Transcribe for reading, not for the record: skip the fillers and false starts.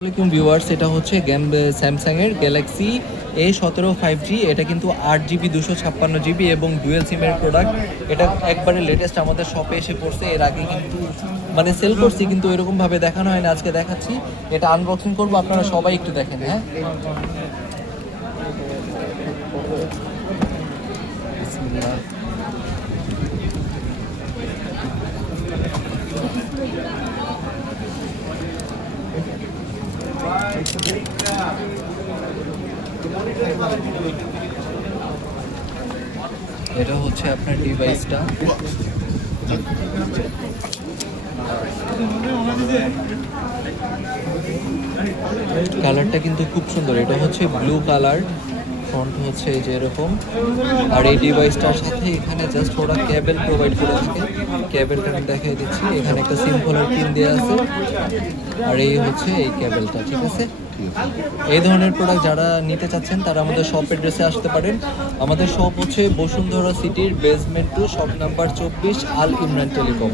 আসসালামাইকুম ভিউয়ার্স, এটা হচ্ছে স্যামসাংয়ের গ্যালাক্সি A17 5G। এটা কিন্তু 8GB 256GB এবং ডুয়েল সিমের প্রোডাক্ট। এটা একবারে লেটেস্ট আমাদের শপে এসে পড়ছে। এর আগে কিন্তু সেল করছি, কিন্তু এরকমভাবে দেখানো হয় না। আজকে দেখাচ্ছি, এটা আনবক্সিং করবো, আপনারা সবাই একটু দেখেন। হ্যাঁ, বিসমিল্লাহ। এটা হচ্ছে আপনার ডিভাইসটা। কালারটা কিন্তু খুব সুন্দর। এটা হচ্ছে ব্লু কালার, ফ্রন্ট হচ্ছে এই যে এরকম। আর এই ডিভাইসটার সাথে এখানে জাস্ট ওরা কেবল প্রোভাইড করে থাকে। কেবলটা আমি দেখিয়ে দিচ্ছি, এখানে একটা সিম্পলের পিন দেওয়া আছে। আর এই হচ্ছে এই কেবলটা, ঠিক আছে। এই ধরনের প্রোডাক্ট যারা নিতে চাচ্ছেন তারা আমাদের শপ অ্যাড্রেসে আসতে পারেন। আমাদের শপ হচ্ছে বসুন্ধরা সিটির বেসমেন্ট 2, শপ নাম্বার 24, আল ইমরান টেলিকম।